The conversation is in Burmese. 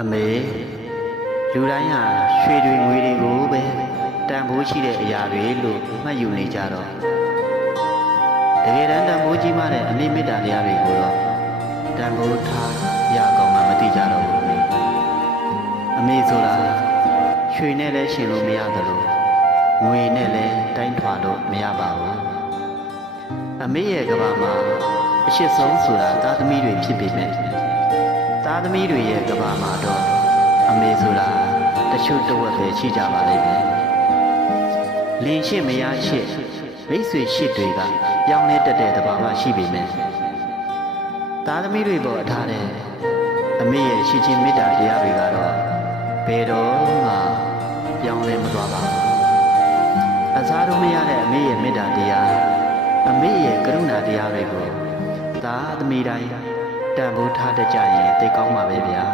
အမေလူတိုင်းဟာရွှေတွေငွေတွေကိုပဲတန်ဖိုးရှိတဲ့အရာတွေလို့မှတ်ယူနေကြတော့တကယ်တမ်းတန်ဖိုးကြီးမှတဲ့အမေမေတ္တာတရားတွေကိုတော့တန်ဖိုးထားရကောင်းမှမသိကြတော့ဘူးအမေဆိုတာရွှေနဲ့လည်းရှင်လို့မရသလိုငွေနဲ့လည်းတိုင်းထွာလို့မရပါဘူးအမေရဲ့ကဘာမှာအရှိဆုံးဆိုတာသားသမီးတွေဖြစ်ပေမဲ့သားသမီးတွေရဲ့ကဘာမှာတော့အမေဆိုတာတချို့တဝက်ပဲရှိကြပါလိမ့်မယ်လင်းရှိမရရှိမိတ်ဆွေရှိတွေကပြောင်းလဲတတ်တဲ့သဘာဝရှိပေမဲ့သားသမီးတွေပေါ်အထားတဲ့အမေရဲ့ရှိချင်းမေတ္တာတရားတွေကတော့ဘယ်တော့မှပြောင်းလဲမသွားပါဘူးအစားတို့မရတဲ့အမေရဲ့မေတ္တာတရားအမေရဲ့ကရုဏာတရားတွေကိုသားသမီးတိုင်းတန်ဖိုးထားတတ်ကြရင်သိကောင်းပါပဲဗျာ